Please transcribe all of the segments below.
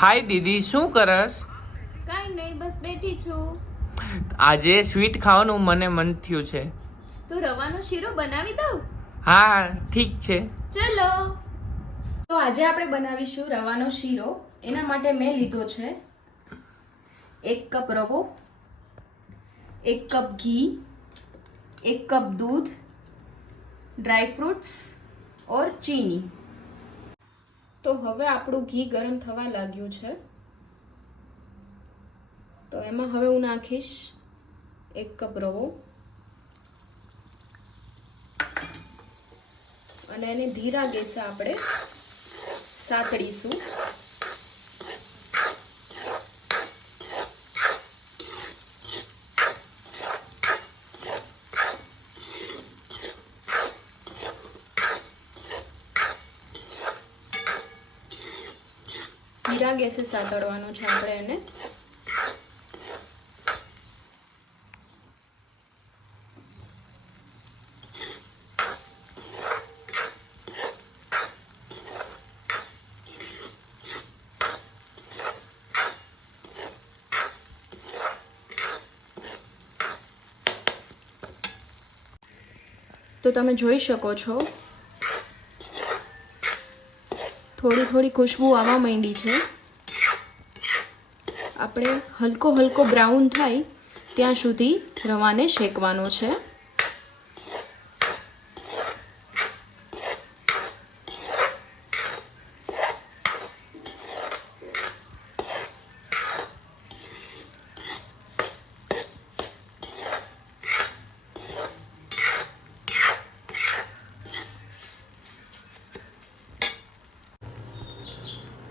હાય દીદી શું કરસ? કાંઈ નહીં બસ બેઠી છું. આજે સ્વીટ ખાવાનું મને મન થયું છે. તો રવાનો શીરો બનાવી દઉં? હા ઠીક છે. ચલો. તો આજે આપણે બનાવીશું રવાનો શીરો. એના માટે મેં લીધો છે એક કપ રવો એક કપ ઘી એક કપ દૂધ ડ્રાય ફ્રૂટ્સ ઓર ચીની. તો હવે આપણું ઘી ગરમ થવા લાગ્યું છે. તો એમાં હવે હું નાખીશ એક કપ રવો. અને એને ધીરા ગેસે આપણે સાતડીશું. ધીરા ગેસે સાતડવાનો છે આપણે એને. તો તમે જોઈ શકો છો થોડી થોડી ખુશ્બુ આવવા માંડી છે. આપણે હલકો હલકો બ્રાઉન થાય ત્યાં સુધી રવાને શેકવાનો છે.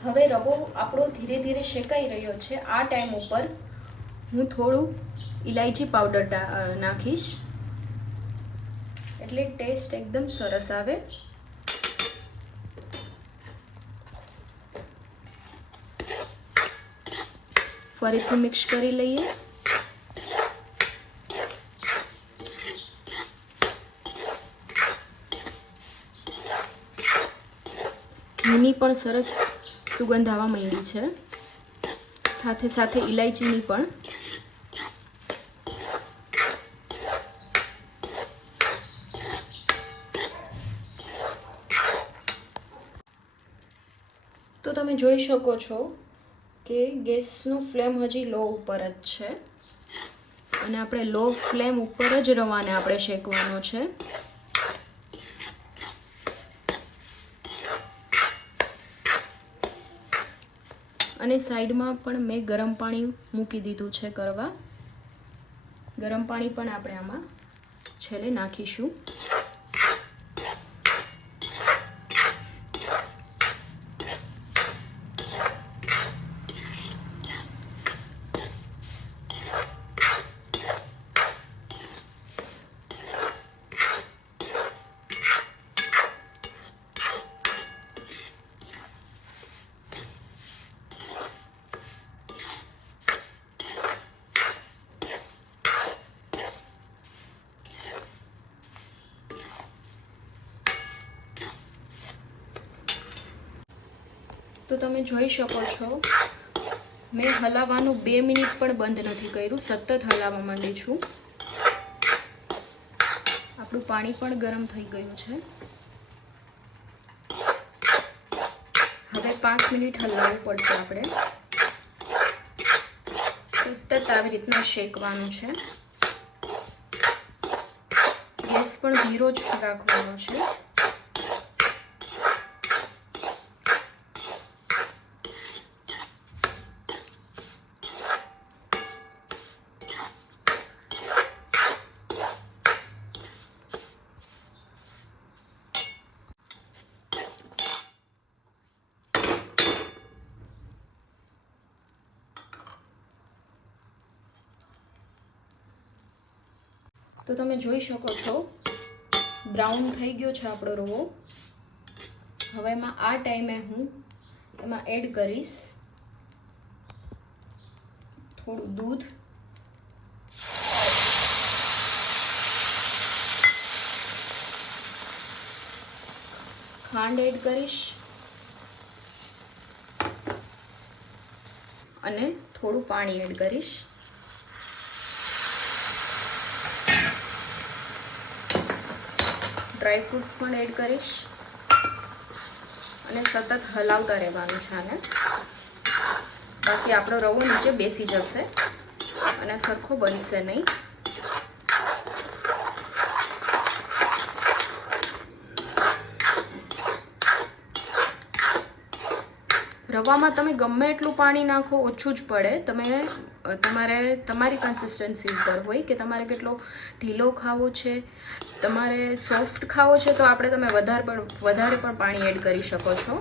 હવે રવો આપણો ધીરે ધીરે શેકાઈ રહ્યો છે. આ ટાઈમ ઉપર હું થોડું ઇલાયચી પાવડર નાખીશ. એટલે ટેસ્ટ એકદમ સરસ આવે. ફરીથી મિક્સ કરી લઈએ. ઘીની પણ સરસ સુગંધ આવવા માંડી છે. સાથે સાથે ઇલાયચીની પણ. તો તમે જોઈ શકો છો કે ગેસનું ફ્લેમ હજી લો ઉપર જ છે. અને આપણે લો ફ્લેમ ઉપર જ રવાને આપણે શેકવાનો છે. અને સાઈડમાં પણ મેં ગરમ પાણી મૂકી દીધું છે કરવા. ગરમ પાણી પણ આપણે આમાં છેલ્લે નાખીશું. તો તમે જોઈ શકો છો. મેં હલાવવાનું બે મિનિટ પણ બંધ નથી કર્યું. સતત હલાવવા માંડી છું. આપણું પાણી પણ ગરમ થઈ ગયું છે. હવે પાંચ મિનિટ હલાવવું પડશે આપણે. સતત આવી રીતના શેકવાનું છે. ગેસ પણ ધીરો જ રાખવાનો છે. તો તમે જોઈ શકો છો બ્રાઉન થઈ ગયો છે આપણો રવો. હવે એમાં આ ટાઈમે હું એમાં એડ કરીશ થોડું દૂધ. ખાંડ એડ કરીશ. અને થોડું પાણી એડ કરીશ. ડ્રાય ફ્રૂટ્સ પણ એડ કરીશ. અને સતત હલાવતા રહેવાનું છે આને. બાકી આપણો રવો નીચે બેસી જશે. અને સરખો બનશે નહીં. રવામાં તમે ગમે એટલું પાણી નાખો, ઓછું જ પડે. તમે તમારે તમારી કન્સિસ્ટન્સી ઉપર હોય કે તમારે કેટલો ઢીલો ખાવો છે? તમારે સોફ્ટ ખાવો છે તો આપણે તમે વધારે પણ વધારે પણ પાણી એડ કરી શકો છો.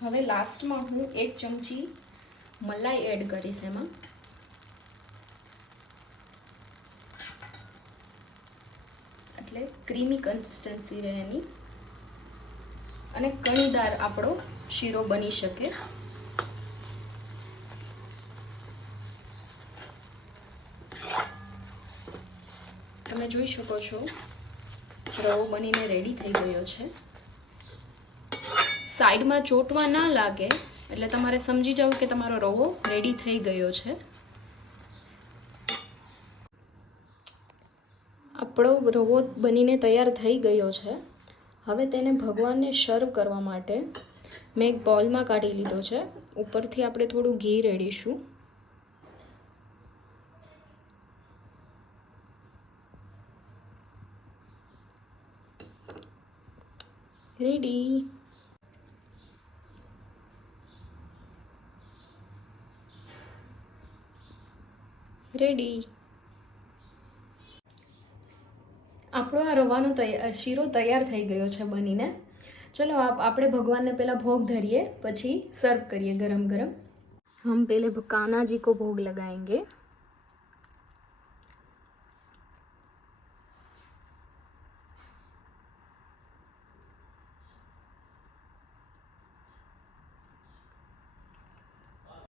હવે લાસ્ટમાં હું એક ચમચી મલાઈ એડ કરીશ એમાં. એટલે ક્રીમી કન્સિસ્ટન્સી રહે એની. અને કણીદાર આપણો શીરો બની શકે. તમે જોઈ શકો છો, રવો બનીને રેડી થઈ ગયો છે. સાઈડમાં ચોટવા ના લાગે, એટલે તમારે સમજી જવું કે તમારો રવો રેડી થઈ ગયો છે. આપણો રવો બનીને તૈયાર થઈ ગયો છે. હવે તેને ભગવાનને સર્વ કરવા માટે મેં એક બોલમાં કાઢી લીધો છે. ઉપરથી આપણે થોડું ઘી રેડીશું. રેડી. રેડી. આપણો આ રવાનો તૈયાર શીરો તૈયાર થઈ ગયો છે બનીને. ચલો આપણે ભગવાનને પહેલાં ભોગ ધરીએ, પછી સર્વ કરીએ ગરમ ગરમ. હમ પહેલે કાનાજી કો ભોગ લગાએંગે.